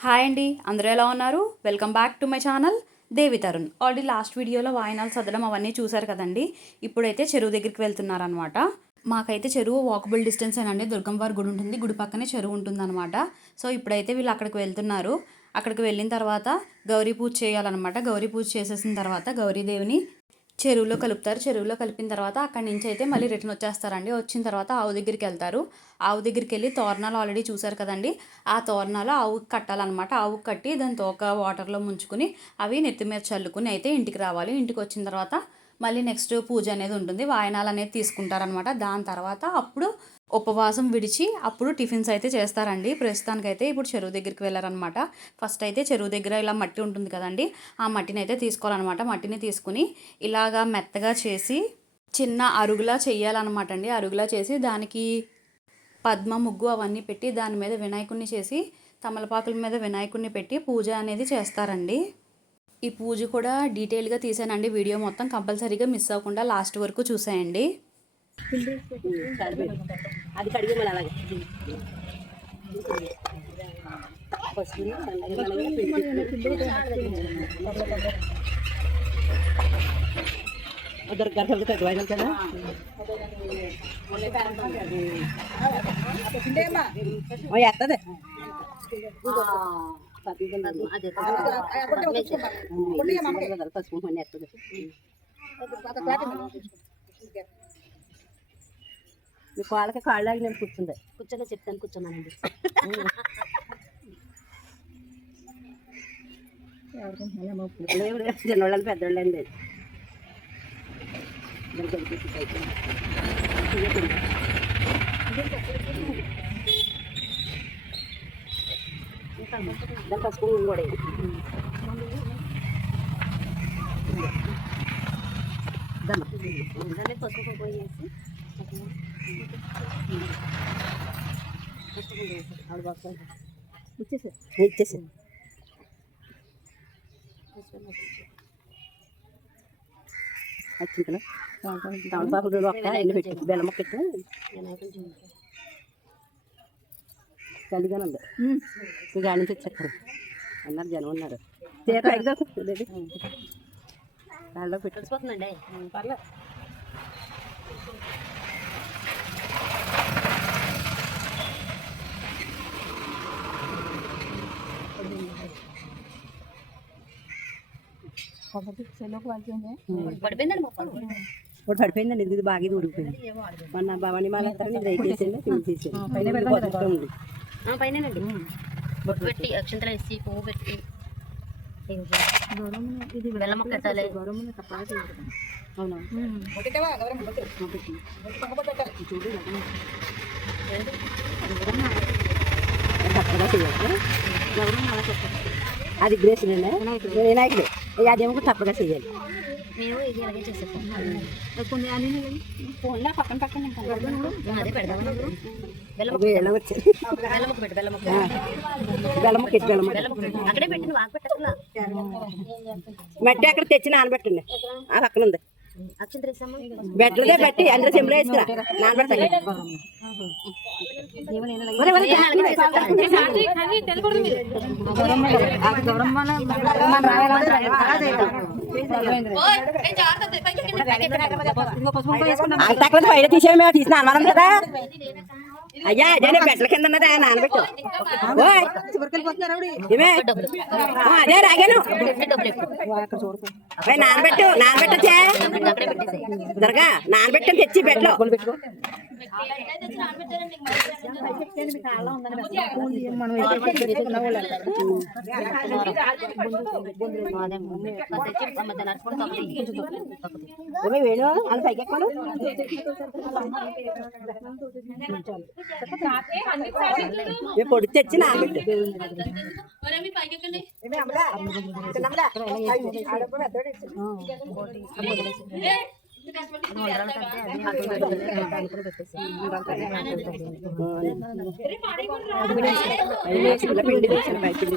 Hi అండి అందరూ ఎలా ఉన్నారు? Welcome back to my channel. Devi Tarun. Already last వీడియోలో వాయనాలు చదడం అవన్నీ చూశారు కదండి. ఇప్పుడైతే చెరువు దగ్గరికి వెళ్తున్నారనమాట మాకైతే చెరువు వాకబుల్ డిస్టెన్స్ అండి దుర్గంవారి గుడి ఉంటుంది. గుడి పక్కనే చెరువు ఉంటుందన్నమాట. సో ఇప్పుడైతే వీళ్ళు అక్కడికి వెళ్తున్నారు. అక్కడికి వెళ్ళిన తర్వాత గౌరీ పూజ చేయాలన్నమాట. గౌరీ పూజ చేసేసిన తర్వాత గౌరీదేవిని చెరువులో కలుపుతారు. చెరువులో కలిపిన తర్వాత అక్కడి నుంచి అయితే మళ్ళీ రిటర్న్ వచ్చేస్తారండి. వచ్చిన తర్వాత ఆవు దగ్గరికి వెళ్తారు. ఆవు దగ్గరికి వెళ్ళి తోరణాలు ఆల్రెడీ చూసారు కదండి. ఆ తోరణాలు ఆవుకి కట్టాలన్నమాట. ఆవుకి కట్టి దాని తోక వాటర్లో ముంచుకుని అవి నెత్తి మీద చల్లుకుని అయితే ఇంటికి రావాలి. ఇంటికి వచ్చిన తర్వాత మళ్ళీ నెక్స్ట్ పూజ అనేది ఉంటుంది. వాయనాలు అనేది తీసుకుంటారనమాట దాని తర్వాత అప్పుడు ఉపవాసం విడిచి అప్పుడు టిఫిన్స్ అయితే చేస్తారండి. ప్రస్తుతానికైతే ఇప్పుడు చెరువు దగ్గరికి వెళ్ళారనమాట ఫస్ట్ అయితే చెరువు దగ్గర ఇలా మట్టి ఉంటుంది కదండి. ఆ మట్టిని అయితే తీసుకోవాలన్నమాట. మట్టిని తీసుకుని ఇలాగా మెత్తగా చేసి చిన్న అరుగులా చేయాలన్నమాట అండి అరుగులా చేసి దానికి పద్మ ముగ్గు అవన్నీ పెట్టి దాని మీద వినాయకుడిని చేసి తమలపాకుల మీద వినాయకుడిని పెట్టి పూజ అనేది చేస్తారండి. ఈ పూజ కూడా డీటెయిల్గా తీసానండి. వీడియో మొత్తం కంపల్సరీగా మిస్ అవ్వకుండా లాస్ట్ వరకు చూసేయండి. అది కడిగి మళ్ళీ అలాగే పసుపుని సన్నగా ఉదర్ గర్భం తగ్గిపోయినా కదా ఎత్తదే పసుపు ఎత్తది మీ కాళ్ళకి కాళ్ళు ఆగి నేను కూర్చుంది కూర్చోగా చెప్తాను కూర్చోన్నానండి చిన్నవాళ్ళని పెద్దవాళ్ళండి దాని పసుపు కూడా దాన్ని పసుపు చేసి ఇచ్చేసి వచ్చిందా తమలపాకులు ఒక్క ఎండు పెట్టి బెల్లం పెట్టు కలిగానే ఉంది నుంచి వచ్చారు అన్నారు జనం ఉన్నారు తెలిసిపోతుందండి పర్లేదు పడిపోయిందండి మొత్తం ఇప్పుడు పడిపోయిందండి. ఇది బాగా ఇది ఊడిపోయింది మొన్న భవానీ మాల ఇది రైతేసింది తీసేసింది ఉంది. ఆ, పైనేనండి. బొట్టు పెట్టి అక్షంతలు వేసి పువ్వు పెట్టి. బెల్లం మొక్క పెట్టాలి అవునా? చక్కగా చేయాలి అది గ్రేస్ వినాయకుడు. అదేమో తప్పగా చేయాలి మేము ఇది అలాగే చేసేస్తాం పక్కన పక్కన అదే పెడదాం పెట్టు అక్కడే వాకు మట్టి అక్కడ తెచ్చి నానబెట్టండి. ఆ పక్కన ఉంది. బెట్లదే బట్టి అందరూ చెంబులో వేసుకురా. అంత మేము తీసిన అనుమానం కదా. అయ్యా అదే బెట్ల కింద ఉన్నదా నానబెట్టు అదే రాగాను. ఓయ్, నానబెట్టు నానబెట్టచ్చే దొరగా నానబెట్టని తెచ్చి ఏమే వేణు అని పైకి ఎక్కడు పొడి తెచ్చిన పిండి తెచ్చిన పై పిండి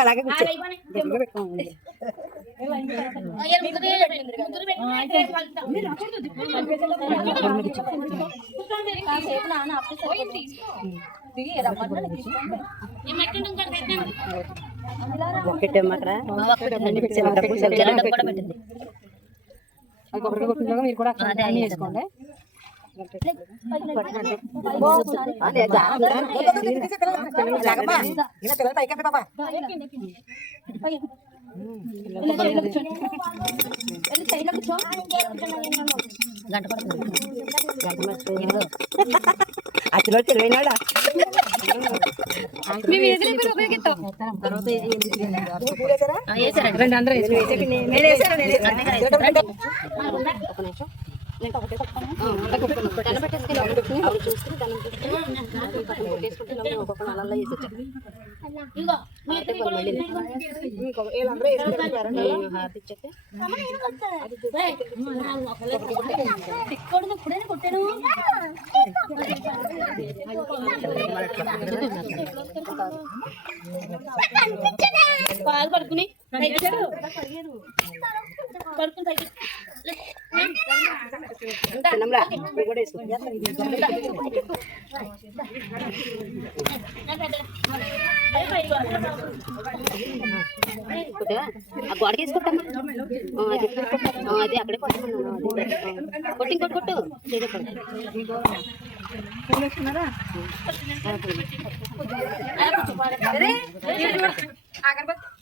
అలాగే పెట్టుకోండి అక్కడ. మీరు కూడా వేసుకోండి. అదే జాగ్రత్త. జాగ్రత్త. ఇలా పిల్లలు పైకి ఎక్కండి పాపా. అసలు తెలివైనాడా రెండు అందరూ వేసాక నేను పెట్టుకుని అవి చూసుకుని కొట్టేసుకుంటే లోపల ఒక్కొక్క నల్లల్లో వేసి వచ్చాను వీళ్ళందరూ పాలు పడుకుని పడుకుని పైకి ఆ గోడకి వేసుకుంటామా అది అక్కడే కొట్టమన్నాను కొట్టు ఇంకోటి కొట్టు అగరబత్తి.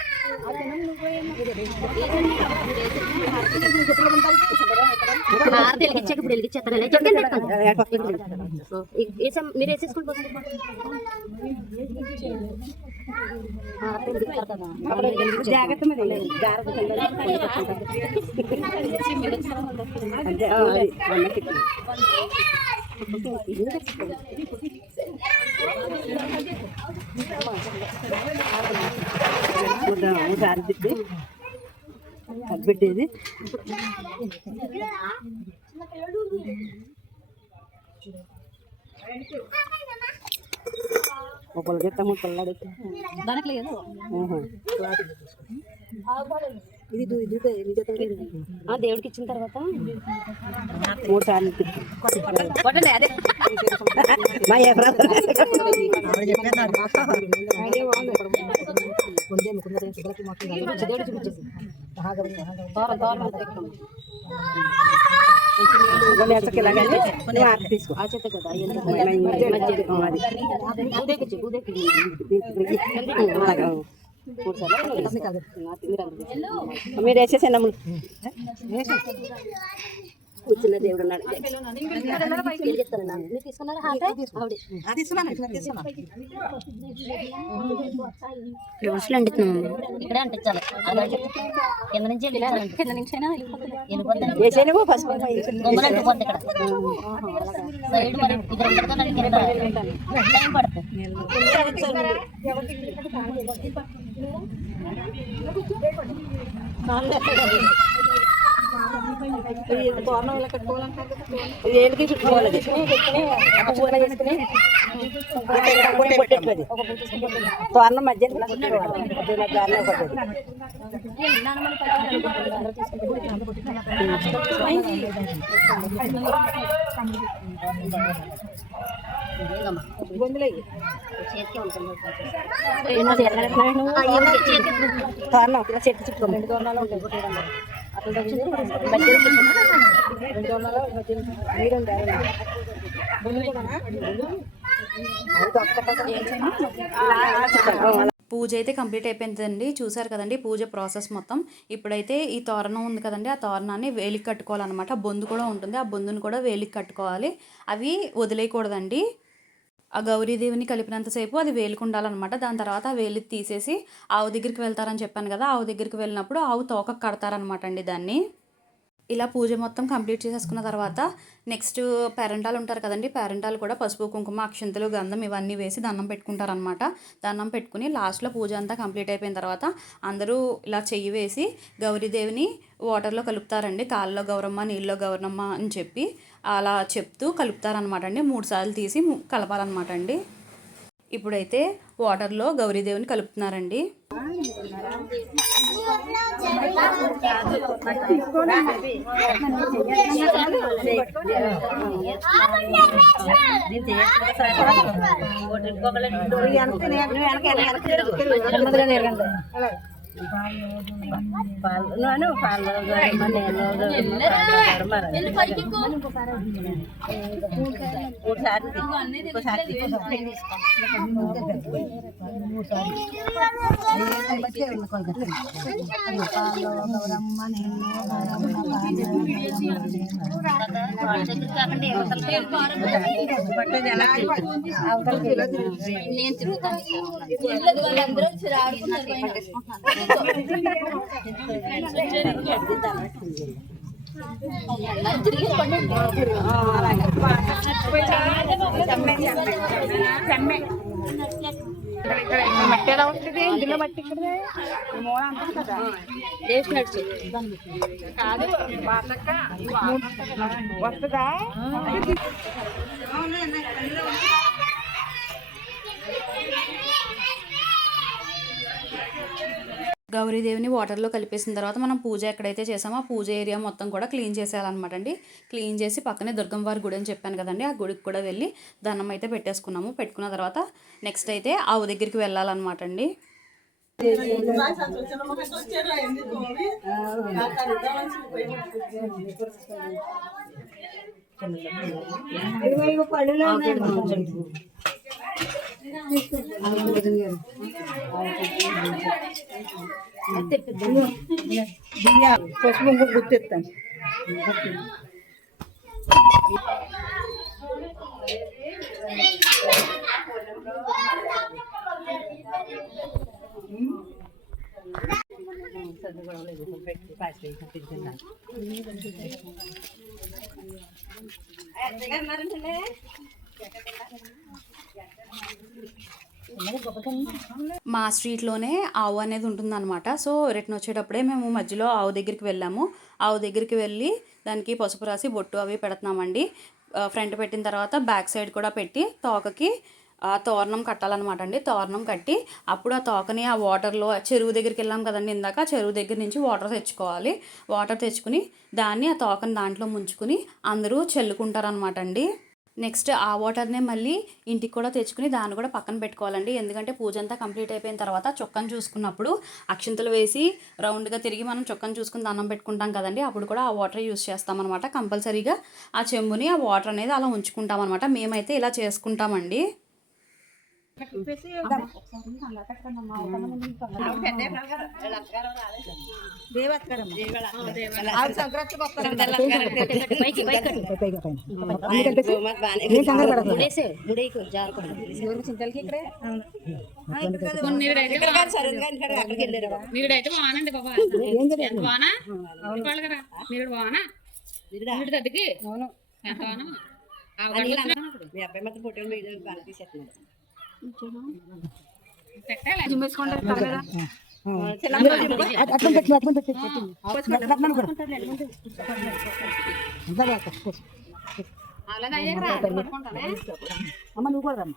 పర్లేదా వెలిగించాక ఇప్పుడు వెలిగించేస్తాను మీరు వేసేసుకుని పోతుంది జాగ్రత్త మరి ఆ, అది అన్నకి సారి తిప్పి పెట్టేది ఒకళ్ళు చెప్తాము పిల్లడు దానికి లేదు ఇది ఇది ఇది దేవుడికి ఇచ్చిన తర్వాత? మూడు సార్లు తిప్పి. కొట్టండి అదే. మా ఏ ప్రాంతం తీసుకో. ఆ చెత్త కదా మీరు వేసేసాను కూర్చున్న దేవుడు ఉన్నాడు. రోజులు అంటున్నాం ఇక్కడే అంటించాలి. కింద నుంచి కింద ఇక్కడ. సైడ్ మరి టైం పడుతుంది. ఏళ్ళకి చుట్టుకోవాలి తోరణం మధ్య మధ్య తోరణం ఇలా చెట్టు చుట్టూ రెండు తోరణాలు ఉంటాయి పూజ అయితే కంప్లీట్ అయిపోయిందండి. చూసారు కదండి పూజ ప్రాసెస్ మొత్తం. ఇప్పుడైతే ఈ తోరణం ఉంది కదండి ఆ తోరణాన్ని వేలికి కట్టుకోవాలన్నమాట. బొందు కూడా ఉంటుంది ఆ బొందును కూడా వేలికి కట్టుకోవాలి. అవి వదిలేయకూడదండి. ఆ గౌరీదేవిని కలిపినంతసేపు అది వేలుకుండాలన్నమాట. దాని తర్వాత ఆ వేలు తీసేసి ఆవు దగ్గరికి వెళ్తారని చెప్పాను కదా ఆవు దగ్గరికి వెళ్ళినప్పుడు ఆవు తోకకు కడతారనమాట అండి దాన్ని. ఇలా పూజ మొత్తం కంప్లీట్ చేసేసుకున్న తర్వాత నెక్స్ట్ పేరెంటాలు ఉంటారు కదండి పేరెంటాలు కూడా పసుపు కుంకుమ అక్షంతలు గంధం ఇవన్నీ వేసి దండం పెట్టుకుంటారనమాట దండం పెట్టుకుని లాస్ట్లో పూజ అంతా కంప్లీట్ అయిపోయిన తర్వాత అందరూ ఇలా చెయ్యి వేసి గౌరీదేవిని వాటర్లో కలుపుతారండి. కాళ్ళలో గౌరమ్మ నీళ్ళలో గౌరమ్మ అని చెప్పి అలా చెప్తూ కలుపుతారనమాట అండి మూడు సార్లు తీసి కలపాలన్నమాట అండి ఇప్పుడైతే వాటర్లో గౌరీదేవిని కలుపుతున్నారండి. నేను తిరుగుతాను వాళ్ళందరూ వచ్చి ఆడుకుంటారు మట్టి ఎలా ఉంటుంది ఇందులో మట్టి ఇక్కడ మూల అంటుంది కదా వేసినట్టు కాదు వస్తుందా? గౌరీదేవిని వాటర్లో కలిపేసిన తర్వాత మనం పూజ ఎక్కడైతే చేసామో ఆ పూజ ఏరియా మొత్తం కూడా క్లీన్ చేసేయాలన్నమాట అండి. క్లీన్ చేసి పక్కనే దుర్గం వారి గుడి అని చెప్పాను కదండి ఆ గుడికి కూడా వెళ్ళి దండం అయితే పెట్టేసుకున్నాము. పెట్టుకున్న తర్వాత నెక్స్ట్ అయితే ఆవు దగ్గరికి వెళ్ళాలన్నమాట అండి. పసుపు గుర్తెత్తాను మా స్ట్రీట్లోనే ఆవు అనేది ఉంటుందన్నమాట. సో రిటర్న్ వచ్చేటప్పుడే మేము మధ్యలో ఆవు దగ్గరికి వెళ్ళాము. ఆవు దగ్గరికి వెళ్ళి దానికి పసుపు రాసి బొట్టు అవి పెడుతున్నామండి. ఫ్రంట్ పెట్టిన తర్వాత బ్యాక్ సైడ్ కూడా పెట్టి తోకకి తోరణం కట్టాలన్నమాట అండి. తోరణం కట్టి అప్పుడు ఆ తోకని ఆ వాటర్లో చెరువు దగ్గరికి వెళ్ళాం కదండి ఇందాక. చెరువు దగ్గర నుంచి వాటర్ తెచ్చుకోవాలి. వాటర్ తెచ్చుకుని దాన్ని ఆ తోకని దాంట్లో ముంచుకుని అందరూ చల్లుకుంటారనమాట అండి. నెక్స్ట్ ఆ వాటర్నే మళ్ళీ ఇంటికి కూడా తెచ్చుకుని దాన్ని కూడా పక్కన పెట్టుకోవాలండి. ఎందుకంటే పూజ అంతా కంప్లీట్ అయిపోయిన తర్వాత చొక్కను చూసుకున్నప్పుడు అక్షింతలు వేసి రౌండ్గా తిరిగి మనం చొక్కను చూసుకుని దండం పెట్టుకుంటాం కదండి. అప్పుడు కూడా ఆ వాటర్ యూస్ చేస్తామన్నమాట కంపల్సరీగా. ఆ చెంబుని ఆ వాటర్ అనేది అలా ఉంచుకుంటామన్నమాట. మేమైతే ఇలా చేసుకుంటామండి. మీడైతే బాగానండి బాబా ఎంత బానా వాళ్ళు మీరు బానా మీరు తగ్గి ఎంత బానా పెట్టాలి అలాగే అయ్యాక రా, పట్టుకుంటానే. అమ్మ నువ్వు కూడా రమ్మ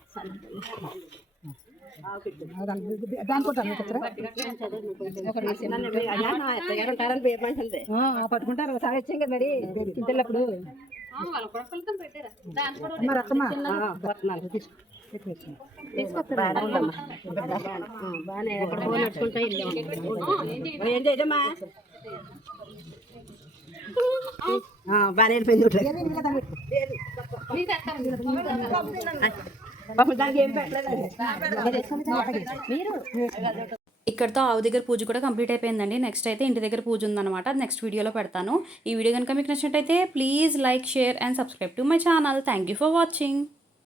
పట్టుకుంటారు ఒకసారి వచ్చాం కదా మరి ఇంతలప్పుడు వెళ్ళిపోయింది ఇక్కడతో ఆవు దగ్గర పూజ కూడా కంప్లీట్ అయిపోయిందండి. నెక్స్ట్ అయితే ఇంటి దగ్గర పూజ ఉందన్నమాట. నెక్స్ట్ వీడియోలో పెడతాను. ఈ వీడియో కనుక మీకు నచ్చినట్టయితే please like share and subscribe to my channel thank you for watching